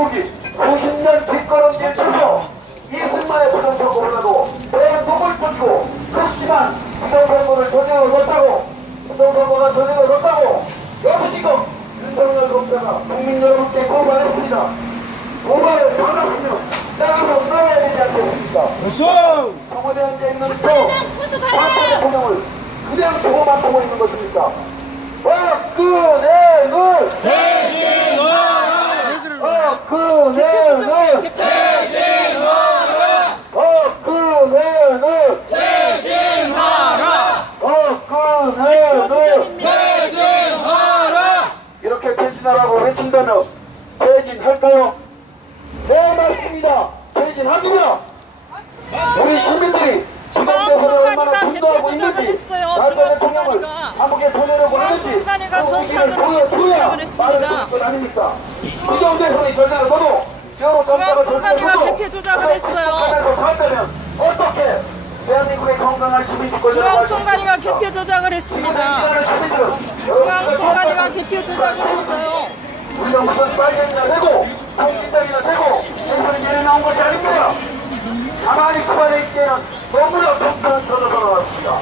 대한민국이 90년 뒷걸음질 쳐서 이승만의 하고 대목을 뻗고 그렇지만 부정선거를 저질러 놓았다고 부정선거가 저질러 놓았다고 여기 지금 윤석열 검사가 국민 여러분께 고발했습니다. 고발을 받았으면 나가서 싸워야 되지 않겠습니까? 청와대 앉아 있는 저 박근혜 대통령을 그냥 두고만 보고 있는 것입니까? 박근혜는 박근혜는 박근혜는 이렇게 퇴진 하라고 외친다면 퇴진할까요? 네 맞습니다 퇴진합니다 우리 시민들이 지금 대선을 얼마나 분노하고 있는지 박근혜 대통령을 감옥에 보내려 보내는지 중앙선관위가 그 의지를 보여줘야. 말을 듣는 것 아닙니까? 이정 대선이 저질러서도 여러 조작을 했어요. 북한에서 살다면 어떻게 대한민국의 건강한 시민권을 중앙선관위가 개표 조작을 했습니다. 중앙선관위가 개표 조작을 했어요. 우리가 무슨 빨갱이나 되고 통기장이나 되고 대선이 전에 나온 것이 아닙니다. 가만히 그만에 있기에는 너무나 평탄한 터져서 나왔습니다.